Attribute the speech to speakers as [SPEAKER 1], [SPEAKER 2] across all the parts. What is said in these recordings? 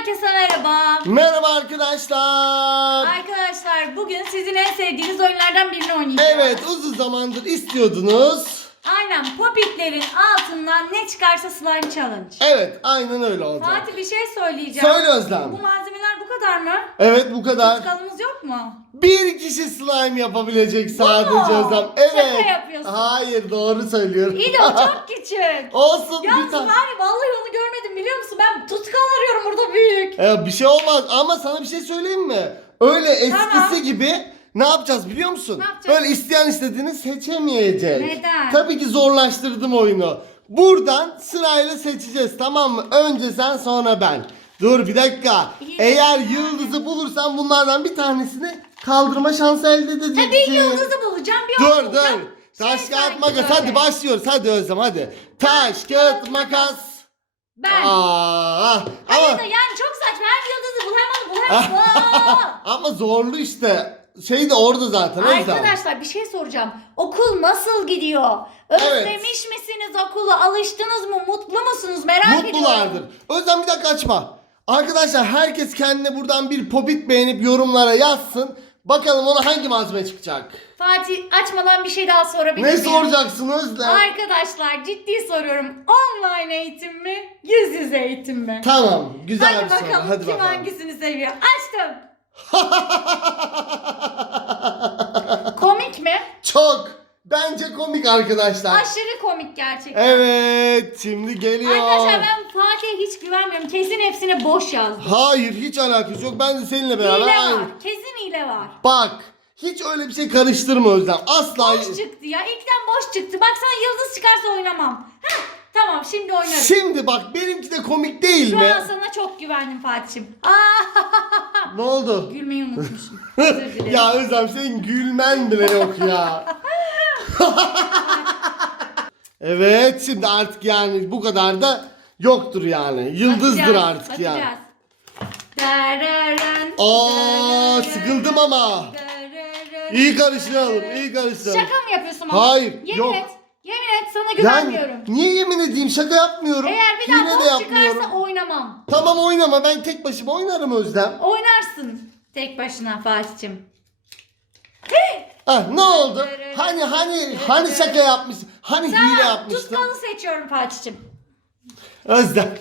[SPEAKER 1] Herkese merhaba.
[SPEAKER 2] Merhaba arkadaşlar.
[SPEAKER 1] Arkadaşlar bugün sizin en sevdiğiniz oyunlardan birini oynayacağız.
[SPEAKER 2] Evet uzun zamandır istiyordunuz.
[SPEAKER 1] Aynen popitlerin altından ne çıkarsa slime challenge.
[SPEAKER 2] Evet aynen öyle olacak.
[SPEAKER 1] Fatih bir şey söyleyeceğim.
[SPEAKER 2] Söyle Özlem.
[SPEAKER 1] Bu malzemeler bu kadar mı?
[SPEAKER 2] Evet bu kadar.
[SPEAKER 1] Tutkalımız yok mu?
[SPEAKER 2] Bir kişi slime yapabilecek sadece
[SPEAKER 1] mu?
[SPEAKER 2] Özlem.
[SPEAKER 1] Şaka
[SPEAKER 2] Evet.
[SPEAKER 1] yapıyorsun.
[SPEAKER 2] Hayır doğru söylüyorum.
[SPEAKER 1] İyi de o çok küçük.
[SPEAKER 2] Olsun
[SPEAKER 1] Yalnız
[SPEAKER 2] bir tane.
[SPEAKER 1] var ya vallahi onu görmedim biliyor musun? Ben tutkal arıyorum burada büyük.
[SPEAKER 2] Ee, bir şey olmaz ama sana bir şey söyleyeyim mi? Öyle eskisi
[SPEAKER 1] Tamam.
[SPEAKER 2] gibi ne yapacağız biliyor musun?
[SPEAKER 1] Ne yapacağız?
[SPEAKER 2] Böyle isteyen istediğini seçemeyecek.
[SPEAKER 1] Neden?
[SPEAKER 2] Tabii ki zorlaştırdım oyunu. Buradan sırayla seçeceğiz tamam mı? Önce sen sonra ben. Dur bir dakika. Eğer yıldızı bulursan bunlardan bir tanesini kaldırma şansı elde edeceksin.
[SPEAKER 1] Ha, bir yıldızı bulacağım bir ok
[SPEAKER 2] Dur
[SPEAKER 1] bulacağım.
[SPEAKER 2] dur. Taş
[SPEAKER 1] Şey
[SPEAKER 2] kağıt
[SPEAKER 1] sanki
[SPEAKER 2] makas
[SPEAKER 1] böyle.
[SPEAKER 2] hadi başlıyoruz. Hadi Özlem hadi. Taş kağıt makas.
[SPEAKER 1] Ben.
[SPEAKER 2] Aa,
[SPEAKER 1] Hayır
[SPEAKER 2] ama
[SPEAKER 1] da yani çok saçma. Hem yıldızı bulamadım bulamadım.
[SPEAKER 2] ama zorlu işte. Şey de orada zaten Özlem.
[SPEAKER 1] Arkadaşlar bir şey soracağım. Okul nasıl gidiyor? Özlemiş misiniz okulu? Alıştınız mı? Mutlu musunuz? Merak ediyorum.
[SPEAKER 2] Mutlulardır. Özlem bir dakika açma. Arkadaşlar herkes kendine buradan bir popit beğenip yorumlara yazsın. Bakalım ona hangi malzeme çıkacak.
[SPEAKER 1] Fatih açmadan bir şey daha sorabilir
[SPEAKER 2] Ne
[SPEAKER 1] miyim?
[SPEAKER 2] soracaksın Özlem?
[SPEAKER 1] Arkadaşlar ciddi soruyorum. Online eğitim mi? Yüz yüze eğitim mi?
[SPEAKER 2] Tamam, güzel
[SPEAKER 1] Hadi
[SPEAKER 2] bir soru.
[SPEAKER 1] bakalım
[SPEAKER 2] Hadi
[SPEAKER 1] kim
[SPEAKER 2] bakalım.
[SPEAKER 1] hangisini seviyor? Açtım. Komik mi?
[SPEAKER 2] Çok. Bence komik arkadaşlar.
[SPEAKER 1] Aşırı komik gerçekten.
[SPEAKER 2] Evet, şimdi geliyor.
[SPEAKER 1] Arkadaşlar ben Fatih'e hiç güvenmiyorum. Kesin hepsine boş yazdım.
[SPEAKER 2] Hayır, hiç alakası yok. Ben de seninle beraber
[SPEAKER 1] Hile
[SPEAKER 2] aynı.
[SPEAKER 1] var. Kesin hile var.
[SPEAKER 2] Bak, hiç öyle bir şey karıştırma Özlem. Asla.
[SPEAKER 1] Boş çıktı ya. İlkten boş çıktı. Bak sana yıldız çıkarsa oynamam. Heh, tamam şimdi oynarım.
[SPEAKER 2] Şimdi bak, benimki de komik değil
[SPEAKER 1] Şu
[SPEAKER 2] mi?
[SPEAKER 1] an sana çok güvendim Fatih'im. Aa,
[SPEAKER 2] Ne oldu?
[SPEAKER 1] gülmeyi unutmuşum. Özür dilerim.
[SPEAKER 2] ya Özlem senin gülmen bile yok ya. evet şimdi artık yani bu kadar da yoktur yani. Yıldızdır
[SPEAKER 1] Bakacağız,
[SPEAKER 2] artık yani.
[SPEAKER 1] bakacağız. Dararan,
[SPEAKER 2] Aa
[SPEAKER 1] dararan,
[SPEAKER 2] sıkıldım ama.
[SPEAKER 1] dararan,
[SPEAKER 2] İyi karıştıralım, iyi karıştıralım.
[SPEAKER 1] Şaka mı yapıyorsun bana?
[SPEAKER 2] Hayır,
[SPEAKER 1] Yemin
[SPEAKER 2] yok.
[SPEAKER 1] et. Yemin et sana
[SPEAKER 2] Yani
[SPEAKER 1] güvenmiyorum.
[SPEAKER 2] niye yemin edeyim şaka yapmıyorum.
[SPEAKER 1] Eğer bir
[SPEAKER 2] Hile
[SPEAKER 1] daha
[SPEAKER 2] de
[SPEAKER 1] boş
[SPEAKER 2] yapmıyorum.
[SPEAKER 1] çıkarsa oynamam.
[SPEAKER 2] Tamam oynama ben tek başıma oynarım Özlem.
[SPEAKER 1] Oynarsın tek başına Fatih'im.
[SPEAKER 2] Ah ne oldu? Hani hani hani şaka yapmışsın? Hani hile
[SPEAKER 1] Tamam
[SPEAKER 2] yapmıştın?
[SPEAKER 1] tutkalı seçiyorum Fatih'im.
[SPEAKER 2] Özlem.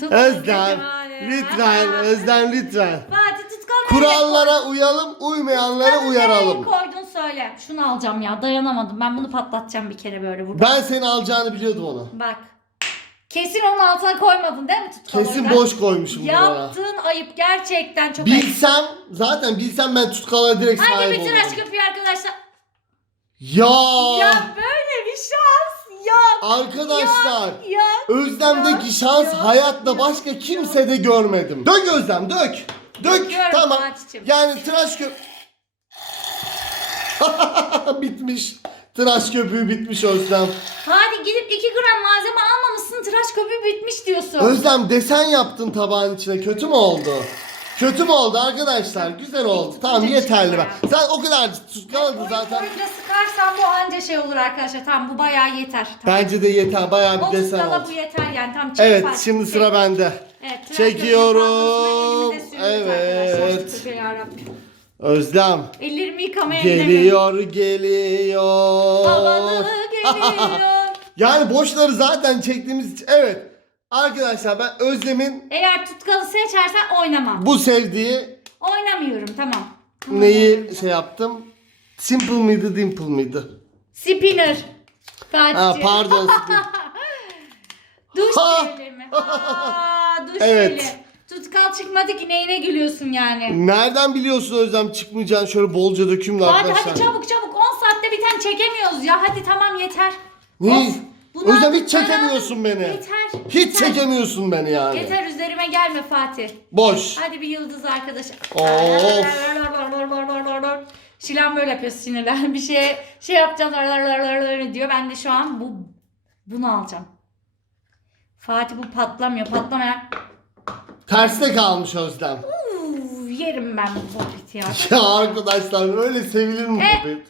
[SPEAKER 1] Tutkalı
[SPEAKER 2] Özlem.
[SPEAKER 1] seçiyorum.
[SPEAKER 2] Lütfen Özlem lütfen.
[SPEAKER 1] Fatih tutkalı
[SPEAKER 2] Kurallara uyalım, uymayanlara uyaralım.
[SPEAKER 1] koydun söyle. Şunu alacağım ya dayanamadım. Ben bunu patlatacağım bir kere böyle burada.
[SPEAKER 2] Ben seni alacağını biliyordum onu.
[SPEAKER 1] Bak. Kesin onun altına koymadın değil mi tutkalı?
[SPEAKER 2] Kesin boş koymuşum buraya.
[SPEAKER 1] Yaptığın ayıp gerçekten çok ayıp.
[SPEAKER 2] Bilsem, zaten bilsem ben tutkala direkt
[SPEAKER 1] Hadi
[SPEAKER 2] sahip
[SPEAKER 1] bütün
[SPEAKER 2] olurdum.
[SPEAKER 1] aşk arkadaşlar.
[SPEAKER 2] Ya,
[SPEAKER 1] Ya böyle bir şans yok.
[SPEAKER 2] arkadaşlar.
[SPEAKER 1] Yok.
[SPEAKER 2] Özlem'deki
[SPEAKER 1] Yok,
[SPEAKER 2] şans
[SPEAKER 1] yok,
[SPEAKER 2] hayatta
[SPEAKER 1] yok,
[SPEAKER 2] başka kimsede görmedim. Dök Özlem dök. Dök.
[SPEAKER 1] Döküyorum
[SPEAKER 2] tamam.
[SPEAKER 1] Fatih'im.
[SPEAKER 2] Yani tıraş köp... bitmiş. Tıraş köpüğü bitmiş Özlem.
[SPEAKER 1] Hadi gidip 2 gram malzeme almamışsın tıraş köpüğü bitmiş diyorsun.
[SPEAKER 2] Özlem desen yaptın tabağın içine. Kötü mü oldu? Kötü mü oldu arkadaşlar? Güzel oldu. Tamam yeterli
[SPEAKER 1] çıktı
[SPEAKER 2] ben. Sen o kadar tutkaladı
[SPEAKER 1] Boy-
[SPEAKER 2] zaten.
[SPEAKER 1] boyunca sıkarsan bu anca şey olur arkadaşlar. Tamam bu bayağı yeter. Tamam.
[SPEAKER 2] Bence de yeter. Bayağı bir desen
[SPEAKER 1] tutkala
[SPEAKER 2] oldu.
[SPEAKER 1] bu yeter yani. Tamam çek
[SPEAKER 2] Evet
[SPEAKER 1] Fatih,
[SPEAKER 2] şimdi
[SPEAKER 1] çek.
[SPEAKER 2] sıra bende.
[SPEAKER 1] Evet, tıraş
[SPEAKER 2] Çekiyorum.
[SPEAKER 1] elimize sürüyoruz arkadaşlar.
[SPEAKER 2] Evet.
[SPEAKER 1] Tövbe yarabbim.
[SPEAKER 2] Özlem.
[SPEAKER 1] Ellerimi yıkamaya gidelim.
[SPEAKER 2] Geliyor geliyor.
[SPEAKER 1] Havalı geliyor.
[SPEAKER 2] Yani boşları zaten çektiğimiz için evet. Arkadaşlar ben Özlem'in
[SPEAKER 1] Eğer tutkalı seçersen oynamam.
[SPEAKER 2] bu sevdiği
[SPEAKER 1] Oynamıyorum tamam. Tamam,
[SPEAKER 2] neyi
[SPEAKER 1] oynamıyorum.
[SPEAKER 2] şey yaptım? Simple mıydı, dimple mıydı?
[SPEAKER 1] Spinner.
[SPEAKER 2] Ha
[SPEAKER 1] Fatih'ciğim.
[SPEAKER 2] pardon.
[SPEAKER 1] Duş
[SPEAKER 2] Ha.
[SPEAKER 1] jeli mi? Aa, duş
[SPEAKER 2] Evet.
[SPEAKER 1] Tutkal çıkmadı ki neyine gülüyorsun yani.
[SPEAKER 2] Nereden biliyorsun Özlem çıkmayacağını şöyle bolca dökümle
[SPEAKER 1] Hadi
[SPEAKER 2] arkadaşlar.
[SPEAKER 1] hadi çabuk çabuk 10 saatte bir tane çekemiyoruz ya. Hadi tamam yeter.
[SPEAKER 2] Ne?
[SPEAKER 1] Of, bunu
[SPEAKER 2] Özlem hiç çekemiyorsun beni.
[SPEAKER 1] Yeter.
[SPEAKER 2] Hiç
[SPEAKER 1] yeter.
[SPEAKER 2] çekemiyorsun beni yani.
[SPEAKER 1] Yeter üzerime gelme Fatih.
[SPEAKER 2] Boş.
[SPEAKER 1] Hadi bir yıldız arkadaş.
[SPEAKER 2] Of.
[SPEAKER 1] Şilan böyle yapıyor sinirlen. Bir şey şey yapacağız diyor. Ben de şu an bu bunu alacağım. Fatih bu patlamıyor. Patlamayan.
[SPEAKER 2] Terste kalmış Özlem.
[SPEAKER 1] Uuu, yerim ben bu popit ya.
[SPEAKER 2] Ya arkadaşlar öyle sevilir mi
[SPEAKER 1] E,
[SPEAKER 2] popit?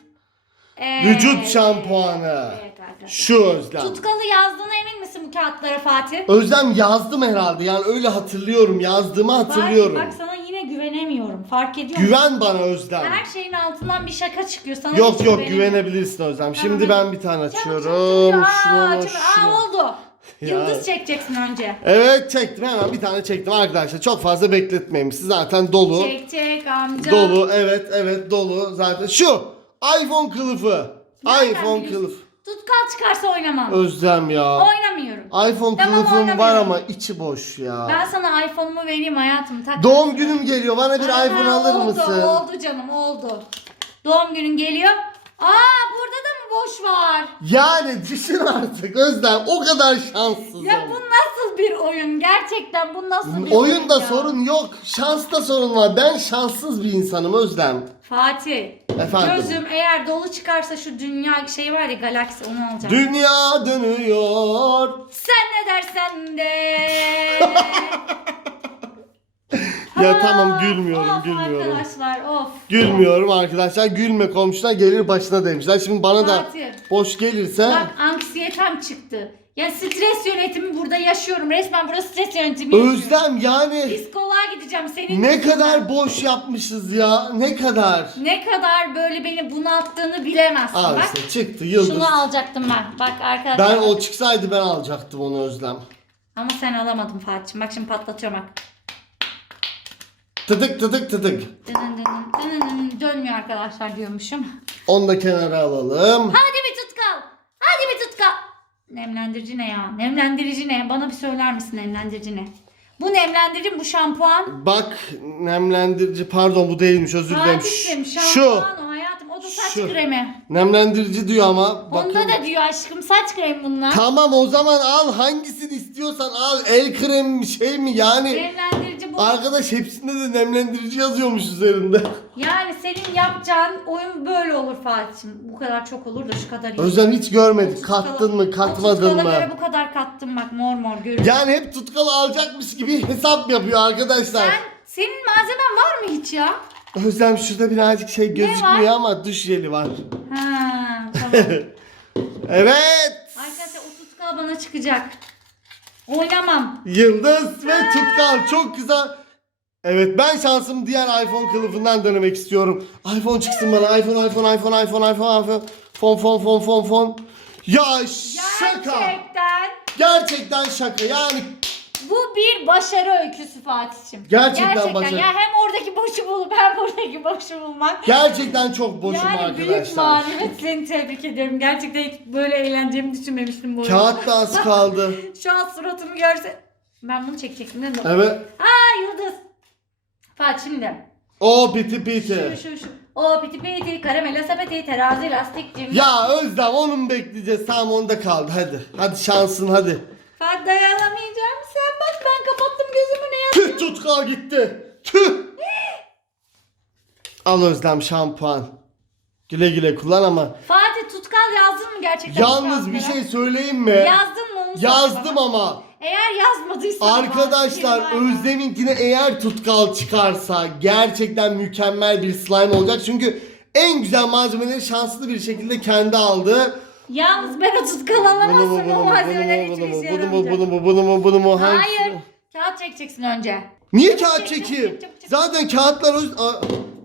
[SPEAKER 1] Evet.
[SPEAKER 2] Vücut şampuanı.
[SPEAKER 1] Evet arkadaşlar.
[SPEAKER 2] Şu Özlem.
[SPEAKER 1] Tutkalı yazdığına emin misin bu kağıtlara Fatih?
[SPEAKER 2] Özlem yazdım herhalde. Yani öyle hatırlıyorum. Yazdığımı hatırlıyorum.
[SPEAKER 1] Fatih bak sana yine güvenemiyorum. Fark ediyor musun?
[SPEAKER 2] Güven bana Özlem.
[SPEAKER 1] Her şeyin altından bir şaka çıkıyor. Sana
[SPEAKER 2] Yok
[SPEAKER 1] hiç
[SPEAKER 2] yok
[SPEAKER 1] güvenemiyorum.
[SPEAKER 2] güvenebilirsin Özlem. Şimdi ben bir tane açıyorum.
[SPEAKER 1] Aa,
[SPEAKER 2] Şunu,
[SPEAKER 1] çabuk.
[SPEAKER 2] şunu.
[SPEAKER 1] Aa oldu. Yıldız çekeceksin önce.
[SPEAKER 2] Evet çektim hemen bir tane çektim arkadaşlar. Çok fazla bekletmeyin. Siz zaten dolu.
[SPEAKER 1] Çek çek amca.
[SPEAKER 2] Dolu evet evet dolu zaten. Şu iPhone kılıfı.
[SPEAKER 1] Nereden
[SPEAKER 2] iPhone
[SPEAKER 1] biliyorsun?
[SPEAKER 2] kılıf.
[SPEAKER 1] Tutkal çıkarsa oynamam.
[SPEAKER 2] Özlem ya.
[SPEAKER 1] Oynamıyorum.
[SPEAKER 2] iPhone
[SPEAKER 1] Tamam,
[SPEAKER 2] kılıfım var
[SPEAKER 1] oynamıyorum.
[SPEAKER 2] ama içi boş ya.
[SPEAKER 1] Ben sana iPhone'umu vereyim hayatım. Tak.
[SPEAKER 2] Doğum günüm geliyor. Bana bir
[SPEAKER 1] Aha,
[SPEAKER 2] iPhone alır
[SPEAKER 1] oldu,
[SPEAKER 2] mısın?
[SPEAKER 1] Oldu canım oldu. Doğum günün geliyor. Aa boş var?
[SPEAKER 2] Yani düşün artık Özlem. O kadar şanssızım.
[SPEAKER 1] Ya bu nasıl bir oyun? Gerçekten bu nasıl bir
[SPEAKER 2] Oyunda
[SPEAKER 1] oyun ya?
[SPEAKER 2] sorun yok. Şansta sorun var. Ben şanssız bir insanım Özlem.
[SPEAKER 1] Fatih.
[SPEAKER 2] Efendim?
[SPEAKER 1] Gözüm eğer dolu çıkarsa şu dünya şey var ya galaksi onu alacağım.
[SPEAKER 2] Dünya dönüyor.
[SPEAKER 1] Sen ne dersen de.
[SPEAKER 2] Ya tamam gülmüyorum
[SPEAKER 1] of
[SPEAKER 2] gülmüyorum.
[SPEAKER 1] arkadaşlar of.
[SPEAKER 2] Gülmüyorum arkadaşlar. Gülme komşuna gelir başına demişler. Şimdi bana da
[SPEAKER 1] Fatih.
[SPEAKER 2] boş gelirse
[SPEAKER 1] Bak anksiyetem çıktı. Ya stres yönetimi burada yaşıyorum. Resmen burada stres yönetimi yaşıyorum.
[SPEAKER 2] Özlem yani
[SPEAKER 1] Psikoloğa gideceğim senin
[SPEAKER 2] ne
[SPEAKER 1] yüzünden.
[SPEAKER 2] kadar boş yapmışız ya. Ne kadar.
[SPEAKER 1] Ne kadar böyle beni bunalttığını bilemezsin.
[SPEAKER 2] Al
[SPEAKER 1] Bak
[SPEAKER 2] işte çıktı yıldız.
[SPEAKER 1] şunu alacaktım ben. Bak arkadaşlar.
[SPEAKER 2] Ben o çıksaydı ben alacaktım onu Özlem.
[SPEAKER 1] Ama sen alamadın Fatih'im. Bak şimdi patlatıyorum bak.
[SPEAKER 2] Tıdık tıdık tıdık.
[SPEAKER 1] Dının dının dının dının. Dönmüyor arkadaşlar diyormuşum.
[SPEAKER 2] Onu da kenara alalım.
[SPEAKER 1] Hadi bir tutkal. Hadi bir tutkal. Nemlendirici ne ya? Nemlendirici ne? Bana bir söyler misin nemlendirici ne? Bu nemlendirici bu şampuan.
[SPEAKER 2] Bak nemlendirici pardon bu değilmiş özür dilerim.
[SPEAKER 1] Fatih'im
[SPEAKER 2] Şu
[SPEAKER 1] şampuan o da saç
[SPEAKER 2] Şu.
[SPEAKER 1] kremi.
[SPEAKER 2] nemlendirici diyor ama. Bakın.
[SPEAKER 1] Onda da diyor aşkım saç kremi bunlar.
[SPEAKER 2] Tamam o zaman al hangisini istiyorsan al. El kremi mi şey mi yani.
[SPEAKER 1] Nemlendirici bu.
[SPEAKER 2] Arkadaş hepsinde de nemlendirici yazıyormuş üzerinde.
[SPEAKER 1] Yani senin yapacağın oyun böyle olur Fatih'im. Bu kadar çok olur da şu kadar iyi.
[SPEAKER 2] Özlem hiç görmedik. Kattın mı katmadın
[SPEAKER 1] tutkala
[SPEAKER 2] mı?
[SPEAKER 1] göre bu kadar kattım bak mor mor görüyorum.
[SPEAKER 2] Yani hep tutkalı alacakmış gibi hesap yapıyor arkadaşlar.
[SPEAKER 1] Sen, senin malzemen var mı hiç ya?
[SPEAKER 2] Özlem şurada birazcık şey
[SPEAKER 1] var?
[SPEAKER 2] gözükmüyor ama duş jeli var.
[SPEAKER 1] Ha tamam.
[SPEAKER 2] Evet.
[SPEAKER 1] Arkadaşlar o tutkal bana çıkacak. Oynamam.
[SPEAKER 2] Yıldız ve tutkal çok güzel. Evet ben şansım diğer iPhone kılıfından denemek istiyorum. iPhone çıksın bana. iPhone, iPhone, iPhone, iPhone, iPhone, iPhone. Fon, fon, fon, fon, fon. Ya şaka.
[SPEAKER 1] Gerçekten.
[SPEAKER 2] Gerçekten şaka. Yani
[SPEAKER 1] Bu bir başarı öyküsü Fatih'im.
[SPEAKER 2] Gerçekten başarı.
[SPEAKER 1] Ya hem oradaki boşu bulup hem buradaki boşu bulmak.
[SPEAKER 2] gerçekten çok boşum
[SPEAKER 1] yani büyük
[SPEAKER 2] arkadaşlar.
[SPEAKER 1] marifet seni tebrik ediyorum. Gerçekten hiç böyle eğleneceğimi düşünmemiştim bu oyunda.
[SPEAKER 2] Kağıt da az kaldı.
[SPEAKER 1] Şu an suratımı görse. Ben bunu çekecektim değil mi?
[SPEAKER 2] Evet.
[SPEAKER 1] Aa yıldız. Fatih şimdi.
[SPEAKER 2] O piti piti.
[SPEAKER 1] Şu şu şu. O piti piti, karamela sepeti, terazi, lastik, cim.
[SPEAKER 2] Ya Özlem onu mu bekleyeceğiz? Tamam onda kaldı hadi. Hadi şansın hadi.
[SPEAKER 1] Fatih dayanamayacağım. Sen bak ben kapattım gözümü ne yap?
[SPEAKER 2] Tüh tutkal gitti. Tüh. Al Özlem şampuan. Güle güle kullan ama.
[SPEAKER 1] Fatih tutkal yazdın mı gerçekten?
[SPEAKER 2] Yalnız bir şey söyleyeyim mi?
[SPEAKER 1] Yazdın mı onu söyle
[SPEAKER 2] Yazdım
[SPEAKER 1] bana.
[SPEAKER 2] ama.
[SPEAKER 1] Eğer yazmadıysan
[SPEAKER 2] Arkadaşlar. Özlem'inkine eğer tutkal çıkarsa gerçekten mükemmel bir slime olacak. Çünkü en güzel malzemeleri şanslı bir şekilde kendi aldı.
[SPEAKER 1] Yalnız ben o tutkal Bu
[SPEAKER 2] mu
[SPEAKER 1] malzemeler hiçbir işe
[SPEAKER 2] mu bunu mu
[SPEAKER 1] yaramayacak.
[SPEAKER 2] bunu mu bunu mu bunu mu?
[SPEAKER 1] Hayır. Kağıt çekeceksin önce.
[SPEAKER 2] Niye kağıt
[SPEAKER 1] çek,
[SPEAKER 2] çekeyim?
[SPEAKER 1] çek, çek.
[SPEAKER 2] Zaten kağıtlar o-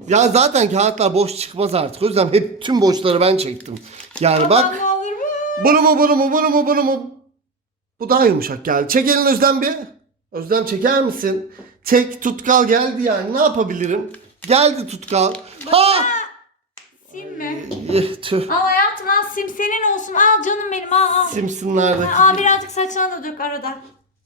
[SPEAKER 2] ya zaten kağıtlar boş çıkmaz artık. O yüzden hep tüm boşları ben çektim. Yani bak
[SPEAKER 1] olur mu?
[SPEAKER 2] bunu mu bunu mu bunu mu bunu mu? Bu daha yumuşak geldi. Çek elini Özlem bir. Özlem çeker misin? Çek tutkal geldi yani ne yapabilirim? Geldi tutkal. Ha!
[SPEAKER 1] Sim mi?
[SPEAKER 2] Eh, tüh.
[SPEAKER 1] Al hayatım al sim senin olsun. Al canım benim al al.
[SPEAKER 2] Simpsonlardaki.
[SPEAKER 1] Al birazcık saçına da dök arada.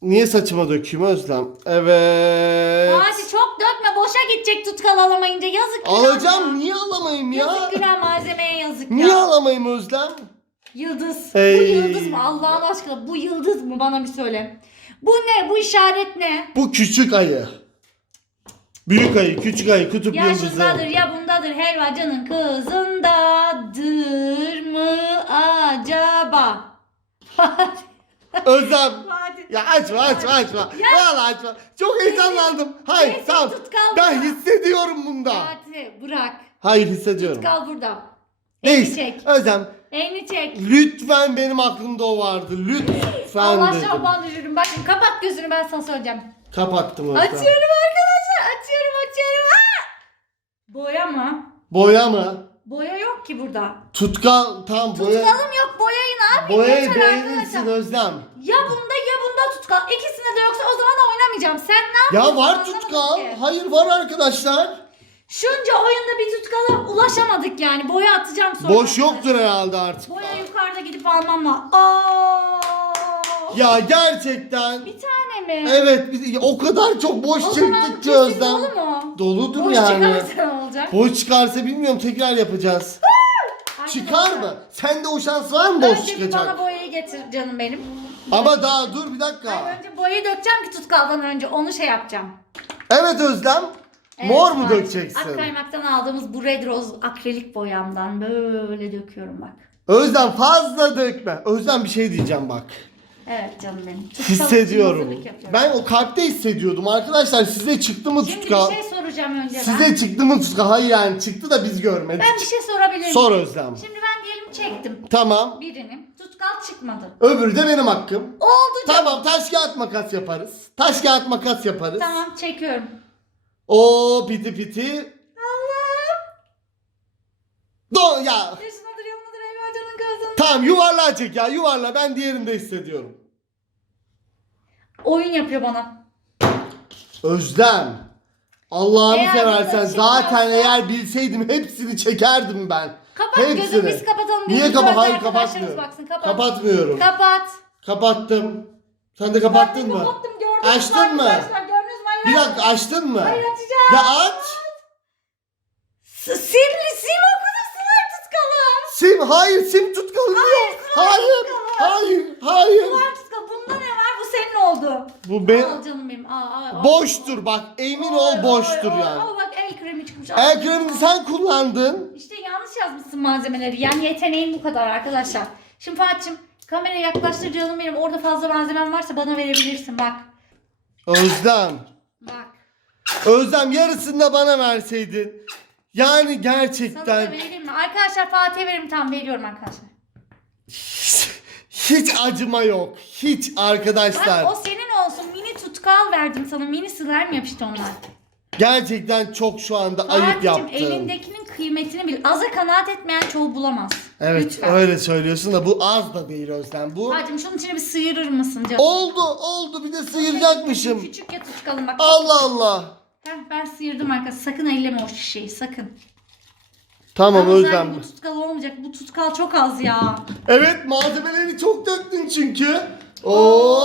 [SPEAKER 2] Niye saçıma dökeyim Özlem? Evet.
[SPEAKER 1] Fatih çok dökme boşa gidecek tutkal alamayınca yazık
[SPEAKER 2] Alacağım niye alamayayım ya?
[SPEAKER 1] Yazık günah malzemeye yazık
[SPEAKER 2] Niye
[SPEAKER 1] ya.
[SPEAKER 2] alamayayım Özlem?
[SPEAKER 1] Yıldız.
[SPEAKER 2] Ey.
[SPEAKER 1] Bu yıldız mı? Allah'ın aşkına bu yıldız mı? Bana bir söyle. Bu ne? Bu işaret ne?
[SPEAKER 2] Bu küçük ayı. Büyük ayı, küçük ayı, kutup
[SPEAKER 1] Ya
[SPEAKER 2] yıldızı.
[SPEAKER 1] şundadır ya bundadır. Helvacının kızındadır mı acaba?
[SPEAKER 2] Özlem. Ya açma açma açma. Valla açma. Çok heyecanlandım. Hayır
[SPEAKER 1] Kesin
[SPEAKER 2] tamam.
[SPEAKER 1] tutkal
[SPEAKER 2] Ben hissediyorum bunda.
[SPEAKER 1] Fatih bırak.
[SPEAKER 2] Hayır hissediyorum.
[SPEAKER 1] Tutkal burada. Elini
[SPEAKER 2] Neyse.
[SPEAKER 1] çek.
[SPEAKER 2] Özlem
[SPEAKER 1] Elini çek.
[SPEAKER 2] lütfen benim aklımda o vardı. Lütfen
[SPEAKER 1] Allah
[SPEAKER 2] dedim.
[SPEAKER 1] şahban düşürüm. Bakın kapat gözünü ben sana söyleyeceğim.
[SPEAKER 2] Kapattım Özlem.
[SPEAKER 1] Açıyorum arkadaşlar. Açıyorum açıyorum. Aa! Boya mı?
[SPEAKER 2] Boya mı?
[SPEAKER 1] Boya yok ki burada.
[SPEAKER 2] Tutkal tam boya.
[SPEAKER 1] Tutkalım yok boyayı ne yapayım?
[SPEAKER 2] Boyayı
[SPEAKER 1] Yeter
[SPEAKER 2] beğenirsin
[SPEAKER 1] arkadaşlar.
[SPEAKER 2] Özlem.
[SPEAKER 1] Ya bunda ya bunda tutkal. İkisinde de yoksa o zaman oynamayacağım. Sen ne
[SPEAKER 2] Ya
[SPEAKER 1] yapıyorsun?
[SPEAKER 2] var
[SPEAKER 1] Anlamadım
[SPEAKER 2] tutkal.
[SPEAKER 1] ki.
[SPEAKER 2] Hayır var arkadaşlar.
[SPEAKER 1] Şunca oyunda bir tutkala ulaşamadık yani. Boya atacağım sonra.
[SPEAKER 2] Boş yoktur herhalde artık.
[SPEAKER 1] Boya yukarıda gidip almam lazım. Aa!
[SPEAKER 2] Ya gerçekten.
[SPEAKER 1] Bir tane mi?
[SPEAKER 2] Evet biz o kadar çok boş
[SPEAKER 1] O zaman
[SPEAKER 2] çektik ki
[SPEAKER 1] kesin
[SPEAKER 2] Özlem.
[SPEAKER 1] dolu mu?
[SPEAKER 2] Doludur
[SPEAKER 1] Boş
[SPEAKER 2] yani.
[SPEAKER 1] çıkarsa ne olacak?
[SPEAKER 2] Boş çıkarsa bilmiyorum tekrar yapacağız. Çıkar mı? Sende o şans var mı boş
[SPEAKER 1] Önce bir
[SPEAKER 2] çıkacak?
[SPEAKER 1] bana boyayı getir canım benim.
[SPEAKER 2] Ama daha dur bir dakika.
[SPEAKER 1] Önce boyayı dökeceğim ki tutkaldan önce onu şey yapacağım.
[SPEAKER 2] Evet Özlem.
[SPEAKER 1] Evet,
[SPEAKER 2] Mor mu
[SPEAKER 1] var.
[SPEAKER 2] dökeceksin?
[SPEAKER 1] Ak kaymaktan aldığımız bu Red Rose akrilik boyamdan böyle döküyorum bak.
[SPEAKER 2] Özlem fazla dökme. Özlem bir şey diyeceğim bak.
[SPEAKER 1] Evet canım benim. Tutkal için
[SPEAKER 2] Hissediyorum.
[SPEAKER 1] hazırlık yapıyorum.
[SPEAKER 2] Ben o kalpte hissediyordum arkadaşlar. Size çıktı mı
[SPEAKER 1] Şimdi
[SPEAKER 2] tutkal?
[SPEAKER 1] bir şey soracağım önce ben.
[SPEAKER 2] Size çıktı mı? Hayır yani çıktı da biz görmedik.
[SPEAKER 1] Ben bir şey sorabilir miyim?
[SPEAKER 2] Sor Özlem.
[SPEAKER 1] Şimdi ben diyelim çektim
[SPEAKER 2] Tamam.
[SPEAKER 1] birini. Tutkal çıkmadı.
[SPEAKER 2] Öbürü de benim hakkım.
[SPEAKER 1] Oldu canım.
[SPEAKER 2] Tamam taş kağıt makas yaparız. Taş kağıt makas yaparız.
[SPEAKER 1] Tamam çekiyorum.
[SPEAKER 2] O piti piti.
[SPEAKER 1] Allah'ım.
[SPEAKER 2] Don ya.
[SPEAKER 1] Yaşınadır yılmadır eyvah canın gözün.
[SPEAKER 2] Tamam yuvarlağa çek ya yuvarla ben diğerini de hissediyorum.
[SPEAKER 1] Oyun yapıyor bana.
[SPEAKER 2] Özlem. Allah'ını
[SPEAKER 1] Eğer
[SPEAKER 2] seversen
[SPEAKER 1] bize
[SPEAKER 2] zaten eğer bilseydim hepsini çekerdim ben.
[SPEAKER 1] Kapat gözünü biz kapatalım.
[SPEAKER 2] Niye
[SPEAKER 1] Bizim
[SPEAKER 2] kapa?
[SPEAKER 1] gözler
[SPEAKER 2] Hayır kapatmıyorum.
[SPEAKER 1] Baksın, kapat.
[SPEAKER 2] Kapatmıyorum.
[SPEAKER 1] Kapat.
[SPEAKER 2] Kapattım. Sen de kapattın mı?
[SPEAKER 1] Kapattım gördünüz
[SPEAKER 2] Açtın mı?
[SPEAKER 1] Arkadaşlar gördünüz mü? Hayır,
[SPEAKER 2] Bir
[SPEAKER 1] açmadım.
[SPEAKER 2] dakika açtın mı?
[SPEAKER 1] Hayır açacağım.
[SPEAKER 2] Ya aç.
[SPEAKER 1] S- Simli sim okudum sular tutkalım.
[SPEAKER 2] Sim hayır sim tutkalı diyor. Hayır. Hayır. Hayır.
[SPEAKER 1] Sular tutkal. Bunda ne var? Bu senin oldu.
[SPEAKER 2] Bu ben
[SPEAKER 1] Al canım benim. Aa, aa, aa.
[SPEAKER 2] boştur bak emin ol boştur
[SPEAKER 1] oy,
[SPEAKER 2] yani.
[SPEAKER 1] Al bak el kremi çıkmış. Al.
[SPEAKER 2] El kremini sen kullandın.
[SPEAKER 1] İşte yanlış yazmışsın malzemeleri. Yani yeteneğin bu kadar arkadaşlar. Şimdi Fatih'im kameraya yaklaştır canım benim. Orada fazla malzemem varsa bana verebilirsin bak.
[SPEAKER 2] Özlem.
[SPEAKER 1] Bak.
[SPEAKER 2] Özlem yarısını da bana verseydin. Yani
[SPEAKER 1] Sana da
[SPEAKER 2] gerçekten
[SPEAKER 1] vereyim mi? Arkadaşlar Fatih'e veririm. Tamam veriyorum arkadaşlar.
[SPEAKER 2] Hiç acıma yok. Hiç arkadaşlar.
[SPEAKER 1] Bak o senin olsun. Mini tutkal verdim sana. Mini slime yapıştı onlar.
[SPEAKER 2] Gerçekten çok şu anda ayıp
[SPEAKER 1] Fatih'im
[SPEAKER 2] yaptın.
[SPEAKER 1] elindekinin kıymetini bil. Aza kanaat etmeyen çoğu bulamaz.
[SPEAKER 2] Evet
[SPEAKER 1] Lütfen.
[SPEAKER 2] öyle söylüyorsun da bu az da değil Özlem bu.
[SPEAKER 1] Fatih'im şunun içine bir sıyırır mısın canım?
[SPEAKER 2] Oldu oldu bir de sıyıracakmışım.
[SPEAKER 1] Küçük ya tutkalım bak.
[SPEAKER 2] Allah Allah.
[SPEAKER 1] Heh, ben sıyırdım arkadaşlar. Sakın elleme o şişeyi sakın.
[SPEAKER 2] Tamam
[SPEAKER 1] Ama
[SPEAKER 2] Özlem.
[SPEAKER 1] zaten Bu tutkal olmayacak. Bu tutkal çok az ya.
[SPEAKER 2] Evet malzemeleri çok döktün çünkü. Oo!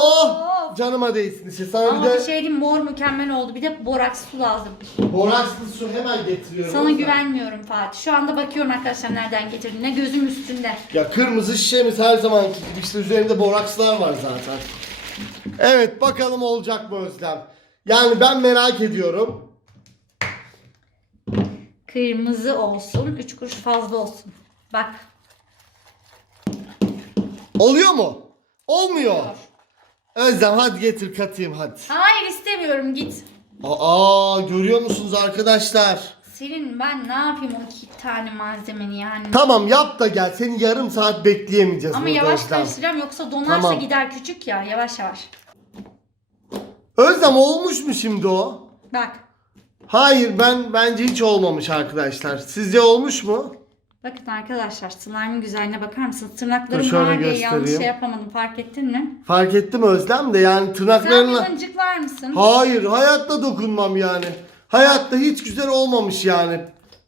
[SPEAKER 2] Canıma değsin işte. Sana
[SPEAKER 1] Ama
[SPEAKER 2] bir
[SPEAKER 1] bir
[SPEAKER 2] de
[SPEAKER 1] şey diyeyim mor mükemmel oldu. Bir de boraks su lazım.
[SPEAKER 2] borakslı su hemen getiriyorum.
[SPEAKER 1] Sana güvenmiyorum Fatih. Şu anda bakıyorum arkadaşlar nereden getirdiğine. Gözüm üstünde.
[SPEAKER 2] Ya kırmızı şişemiz her zaman gibi işte üzerinde borakslar var zaten. Evet bakalım olacak mı Özlem? Yani ben merak ediyorum.
[SPEAKER 1] Kırmızı olsun. 3 kuruş fazla olsun. Bak.
[SPEAKER 2] Oluyor mu? Olmuyor. Özlem hadi getir katayım hadi.
[SPEAKER 1] Hayır istemiyorum git.
[SPEAKER 2] Aa görüyor musunuz arkadaşlar?
[SPEAKER 1] Senin ben ne yapayım o iki tane malzemeni yani.
[SPEAKER 2] Tamam yap da gel. Seni yarım saat bekleyemeyeceğiz
[SPEAKER 1] Ama
[SPEAKER 2] burada
[SPEAKER 1] yavaş
[SPEAKER 2] Özlem.
[SPEAKER 1] karıştıracağım yoksa donarsa
[SPEAKER 2] Tamam.
[SPEAKER 1] gider küçük ya yavaş yavaş.
[SPEAKER 2] Özlem olmuş mu şimdi o?
[SPEAKER 1] Bak.
[SPEAKER 2] Hayır ben bence hiç olmamış arkadaşlar. Sizce olmuş mu?
[SPEAKER 1] Bakın arkadaşlar slime'ın güzelliğine bakar mısınız? Tırnaklarım
[SPEAKER 2] Dur şöyle
[SPEAKER 1] var diye yanlış
[SPEAKER 2] göstereyim.
[SPEAKER 1] şey yapamadım fark ettin mi?
[SPEAKER 2] Fark ettim Özlem de yani
[SPEAKER 1] Sen bir mıncıklar mısın?
[SPEAKER 2] Hayır hayatta dokunmam yani. Hayatta hiç güzel olmamış yani.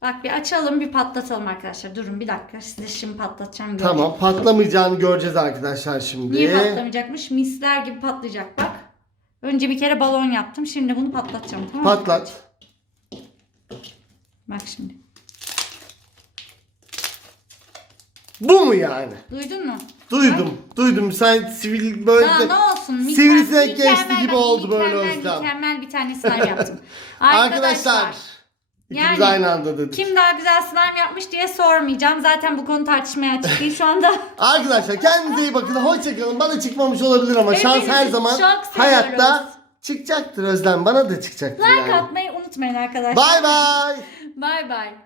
[SPEAKER 1] Bak bir açalım bir patlatalım arkadaşlar. Durun bir dakika size şimdi patlatacağım. göreceğim.
[SPEAKER 2] Tamam patlamayacağını göreceğiz arkadaşlar şimdi.
[SPEAKER 1] Niye patlamayacakmış? Misler gibi patlayacak bak. Önce bir kere balon yaptım. Şimdi bunu patlatacağım tamam mı?
[SPEAKER 2] Patlat.
[SPEAKER 1] Bak şimdi.
[SPEAKER 2] Bu mu yani?
[SPEAKER 1] Duydun mu?
[SPEAKER 2] Duydum. Duydum. Sen sivil böyle
[SPEAKER 1] Daha
[SPEAKER 2] de-
[SPEAKER 1] ne olsun?
[SPEAKER 2] Sivrisinek
[SPEAKER 1] mükemmel-
[SPEAKER 2] gibi oldu böyle
[SPEAKER 1] mükemmel,
[SPEAKER 2] Özlem.
[SPEAKER 1] Mükemmel bir tane slime yaptım.
[SPEAKER 2] Arkadaşlar. İkimiz
[SPEAKER 1] Yani
[SPEAKER 2] aynı anda dedik.
[SPEAKER 1] Kim daha güzel slime yapmış diye sormayacağım. Zaten bu konu tartışmaya açık değil şu anda.
[SPEAKER 2] Arkadaşlar kendinize iyi bakın. Hoşçakalın. Bana çıkmamış olabilir ama şans
[SPEAKER 1] Hepinizi
[SPEAKER 2] her zaman
[SPEAKER 1] çok seviyoruz.
[SPEAKER 2] hayatta çıkacaktır Özlem. Bana da çıkacaktır
[SPEAKER 1] like
[SPEAKER 2] yani.
[SPEAKER 1] atmayı unutmayın arkadaşlar.
[SPEAKER 2] Bay bay.
[SPEAKER 1] Bay bay.